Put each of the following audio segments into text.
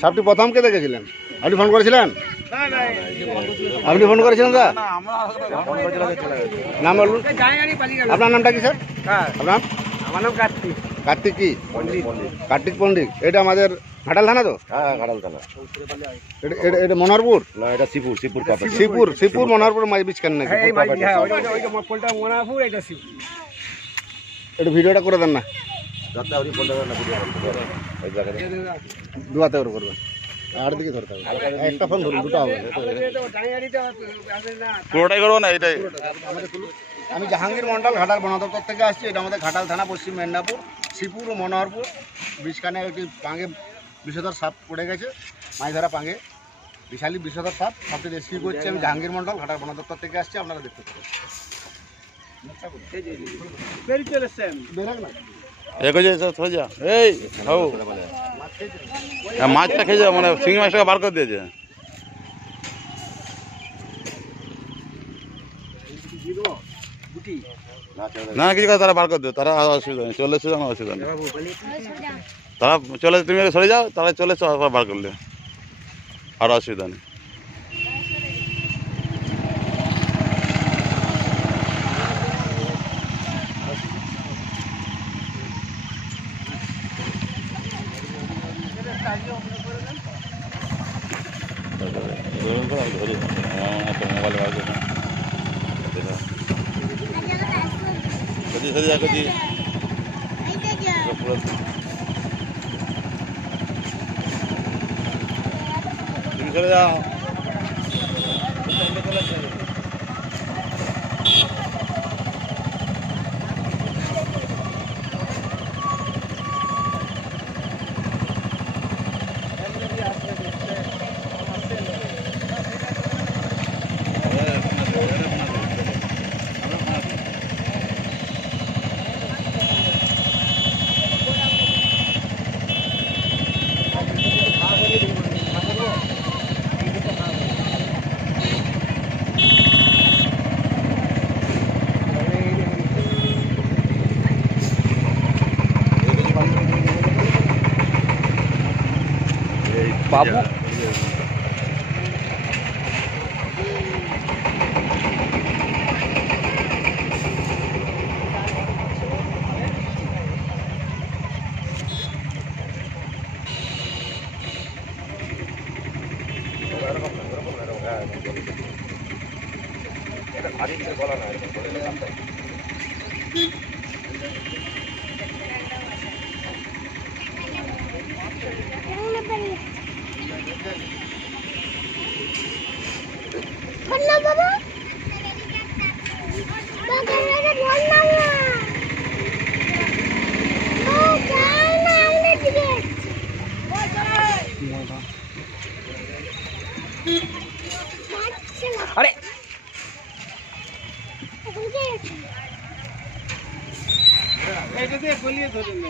সাপটি প্রথম কে দেখেছিলেন? আপনি ফোন করেছিলেন? আপনি ফোন করেছিলেন দা? নাম বলুন। আপনার নামটা কি স্যার? আপনার? আমার নাম কার্তিক। কার্তিক কি? কার্তিক পণ্ডিত। এটা আমাদের ঘাটাল থানা তো? হ্যাঁ ঘাটাল থানা। এটা মনোহরপুর না এটা শিবপুর শিবপুর মনোহরপুর মাঝবিছখান নাকি? এটা ভিডিওটা করে দেন না, দুয়াতে করে করবেন, আর দিকে ধরতে হবে, একটা ফোন ধরুন, দুটো হবে পুরোটাই করবো না এটাই? আমি জাহাঙ্গীর মন্ডল, ঘাটাল বন দপ্তর থেকে আসছি। এটা আমাদের ঘাটাল থানা, পশ্চিম মেদিনীপুর, শিবপুর ও মনোহরপুর বীজখানে একটি পাঙ্গে বিষধর সাপ পড়ে গেছে, মাছ ধরা পাঙ্গে বিশালী বিষধর সাপ। সাপটি রেস্কিউ করছে। আমি জাহাঙ্গীর মন্ডল, ঘাটাল বন দপ্তর থেকে আসছি। আপনারা দেখতে পাবেন। এই মাছটা খেয়ে যাও, মানে শিঙি মাছটাকে বার করে দিয়েছে। না কিছু কথা, তারা বার করে দেবে, তারা অসুবিধা নেই, চলে এসে আমার অসুবিধা নেই। তারা চলে, তুমি সরে যাও, তারা চলে এসো, বার করলে আর অসুবিধা নেই। মোবাইল বার করে সরে যা, তুমি চলে যাও। বাবু আরে এটা দিয়ে বলিয়ে ধরুন না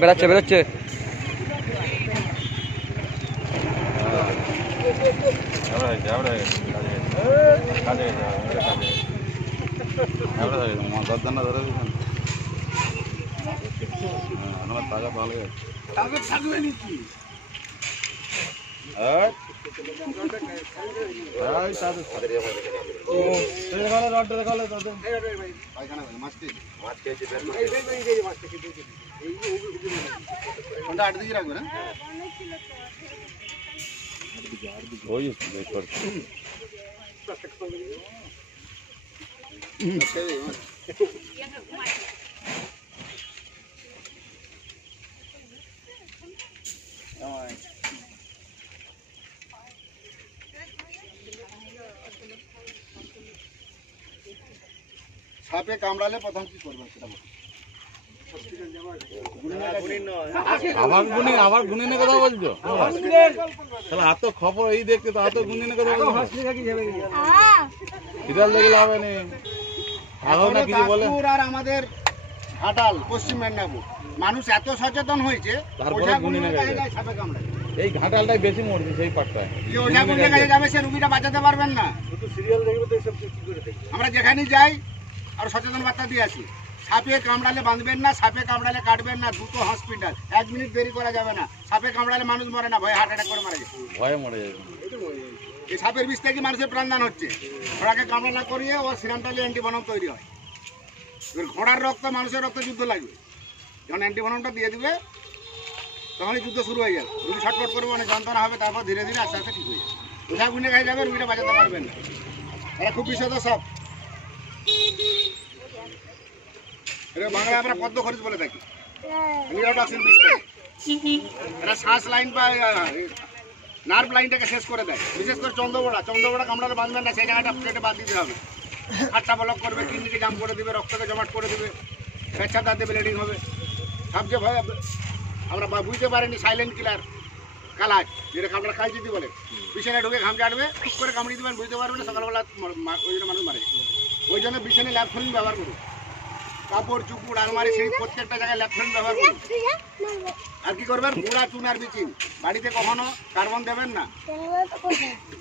বেড়াচ্ছে বেড়াচ্ছে তাজা ভালো থাকবে নাকি রাখবেন। সাপে কামড়ালে প্রথম কি করবেন সেটা বলুন। আবার গুনিনের কথা বলছো? তাহলে এত খবর এই দেখতে তো এত গুনিনের কথা বলছো? সিরিয়াল দেখলে হবে না। আরো না কিছু বলে? বাঁকুড়া আর আমাদের ঘাটাল পশ্চিম মেদিনীপুর মানুষ এত সচেতন হয়েছে, তারপরে ওঝা গুনিনের গুনিনের কাছে কাছে যায় সাপে কামড়ায়। এই ঘাটালটাই বেশি মরছে সেই পাটটায়। যে ওঝা গুনিনের কাছে যাবে সে রুগীটা বাঁচাতে পারবেন না। আমরা যেখানেই যাই আর সচেতন বার্তা দিয়ে আছি, সাপে কামড়ালে বাঁধবেন না, সাপে কামড়ালে কাটবেন না, দ্রুত হসপিটাল, 1 মিনিট দেরি করা যাবে না। সাপে কামড়ালে মানুষ মরে না, ভয়ে হার্ট অ্যাটাক করে মারা যায়। ভয়ে মরে যাবে। এই সাপের বিষ থেকে মানুষের প্রাণদান হচ্ছে। ঘোড়াকে কামড়া না করিয়ে ও সিরামটালি অ্যান্টিভেনম তৈরি হয়। এবার ঘোড়ার রক্ত মানুষের রক্ত যুদ্ধ লাগবে, যখন অ্যান্টিভেনমটা দিয়ে দিবে তখনই যুদ্ধ শুরু হয়ে যাবে। রুগী ছটফট করবে, অনেক যন্ত্রণা হবে, তারপর ধীরে ধীরে আস্তে আস্তে ঠিক হয়ে যাবে। ওঝা গুনে খাই যাবে, রুগীটা বাঁচাতে পারবেন না। এরা খুব বিষাদ সাপ। এটা বাংলায় আমরা পদ্ম খরিচ বলে থাকি। নিউরোটক্সিন বিষ থাকে। এরা শ্বাস লাইন বা নার্ভ লাইনটাকে শেষ করে দেয়। বিশেষ করে চন্দ্রবড়া কামড়ালে বাঁধবেন না, সেই জায়গাটা প্লেটে বাদ দিতে হবে। হাতটা ব্লক করবে, কিডনিকে জাম করে দিবে, রক্তকে জমাট করে দিবে, পেচ্ছাদাতে ব্লিডিং হবে। সবচেয়ে ভয় আমরা বুঝতে পারিনি সাইলেন্ট কিলার কালাজ, যেটা কামড়া খাই যদি বলে, বিছানায় ঢুকে ঘাম চাটবে, ঠিক করে কামড়িয়ে দেবেন, বুঝতে পারবে না, সকালবেলা ওই জন্য মানুষ মারা যায়। ওই জন্য বিছানে ল্যাপথলিন ব্যবহার করুন। কাপড় চুপুর আলমারি সেই প্রত্যেকটা জায়গায় ল্যাপথলিন ব্যবহার করুন। আর কি করবেন, গুঁড়া চুন আর বিচিন। বাড়িতে কখনো কার্বন দেবেন না,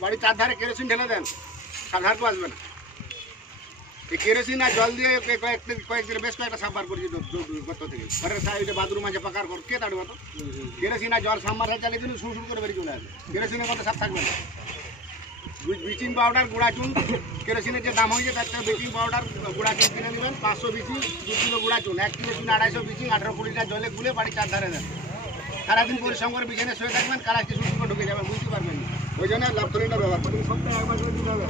বাড়ির চারধারে কেরোসিন ঢেলে দেন, সাধারণ আসবে না। এই কেরোসিন আর জল দিয়ে কয়েকদিন বেশ কয়েকটা সাপ বার করেছি গর্ত থেকে। ঘরের সাইডে বাথরুম আছে পাকার ঘর, কে তাড়বে তো? কেরোসিন আর জল সাবমার্সাল চালিয়ে দিন, শুরু করে বেরিয়ে চলে আসবে। কেরোসিনের মধ্যে সাপ থাকবে না। ব্লিচিং পাউডার, গুঁড়া চুন, কেরোসিনের যে দাম হয়েছে তার থেকে ব্লিচিং পাউডার গুঁড়া চুন কিনে নেবেন। 500 বিচিং, 2 কিলো গুঁড়া চুন, 1 কিলো চুন 250 বিচিং, 18-20 জলে গুলে বাড়ির চারধারে দেন। সারাদিন পরিশ্রম করে বিছানে শুয়ে থাকবেন, কালার কিছু শুকনো ঢুকে যাবে, বুঝতে পারবেন না। ওই জন্য ল্যাপথলিনটা ব্যবহার করবেন। সপ্তাহে একবার করে দিতে হবে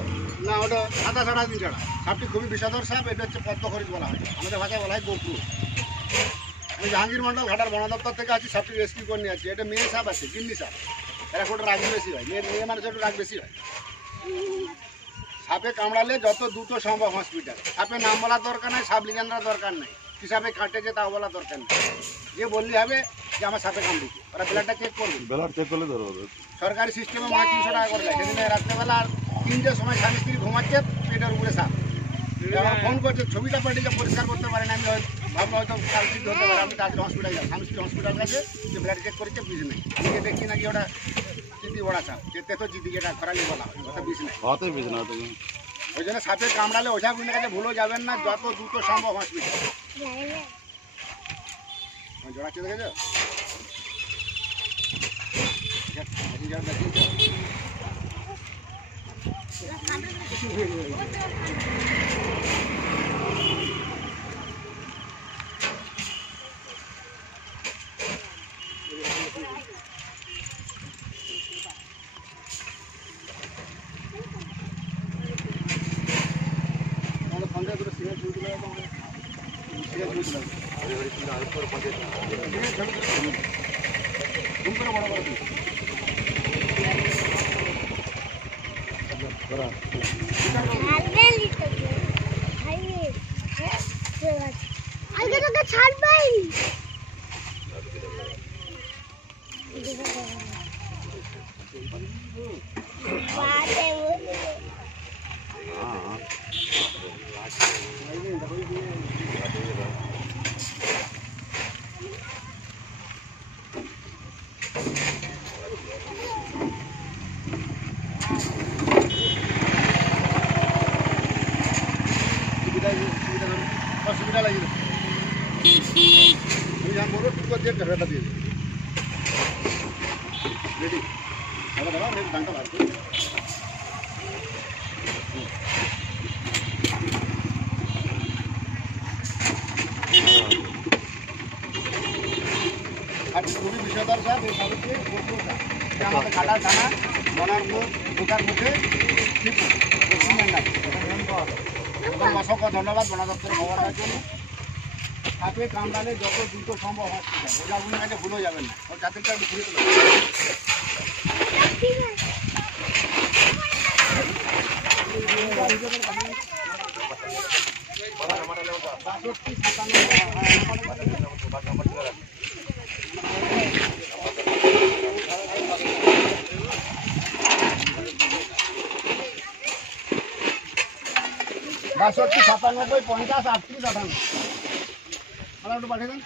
না, ওটা সাদা দিন ছাড়া। সাপটি খুবই বিষাদর সাপ, এটা হচ্ছে পদ্ম খরিচ বলা হয়, আমাদের ভাষায় বলা হয় গোপ্রু। আমি জাহাঙ্গীর মন্ডল ঘাটার বন দপ্তর থেকে আছি, সাপটি রেস্কিউ করে নিয়ে আছি। এটা মেয়ে সাপ আছে, গিন্নি সাপ। এরা একটু রাগ বেশি হয়, মেয়ে মানুষের একটু রাগ বেশি হয়। সাপে কামড়ালে যত দ্রুত সম্ভব হসপিটাল। সাপে নাম বলার দরকার নাই, সাপ লিজান দেওয়ার দরকার নেই, কি সাপে কাটেছে তাও বলার দরকার নেই। যে বললি হবে যে আমার সাপে কামড়েছে, ওরা ব্লাডটা চেক করবে। ব্লাড চেক করলে ধরো। সরকারি সিস্টেমে 300 টাকা করে দেয়। সেদিন রাত্রেবেলা আর 3টের সময় স্বামী স্ত্রী ঘুমাচ্ছে, পেটের উপরে সাপ। আমার ফোন করছে, ছবিটা পাঠিয়ে পরিষ্কার করতে পারেন। আমি ভাবলাম হয়তো কাল সিদ্ধ হতে পারে, আমি তাড়াতাড়ি হসপিটাল যাই। স্বামী স্ত্রী হসপিটাল গেছে, যে ব্লাড চেক করেছে, বিষ নেই। আমি দেখছি নাকি ওটা চিতি বড়া সাপ, যেতে তো চিতি, যেটা খরালি বলা হয়, ওটা বিষ নেই। হাতে বেশ না তুমি। ওই জন্য সাপে কামড়ালে ওঝা গুণের কাছে ভুলেও যাবেন না, যত দ্রুত সম্ভব হসপিটাল। জড়াচ্ছে দেখেছো? আগে তোকে ছাড়বাই অসুবিধা লাগবে। আমি যা বলবো ঠিক করে দিয়ে টাকাটা দিয়ে দেবো। রেডি? দাদা দাদা রেডি, দামটা বার করুন। আর খুবই বিষয়দার সাপ, এই সাপকে গোপ্রু সাপ। এটা আমাদের ঘাটাল থানা বনারপুর ঢোকার মুখে পশ্চিম মেদিনীপুর। অসংখ্য ধন্যবাদ বন দপ্তর খবর দেওয়ার জন্য। সাপে কামড়ালে যত দ্রুত সম্ভব হসপিটাল, ওটা আপনার কাছে ভুলেও যাবেন না। ওর জাতিরটা একটু ঘুরে তোলা। 62 97 50 38 58 একটু পাঠিয়ে দেন।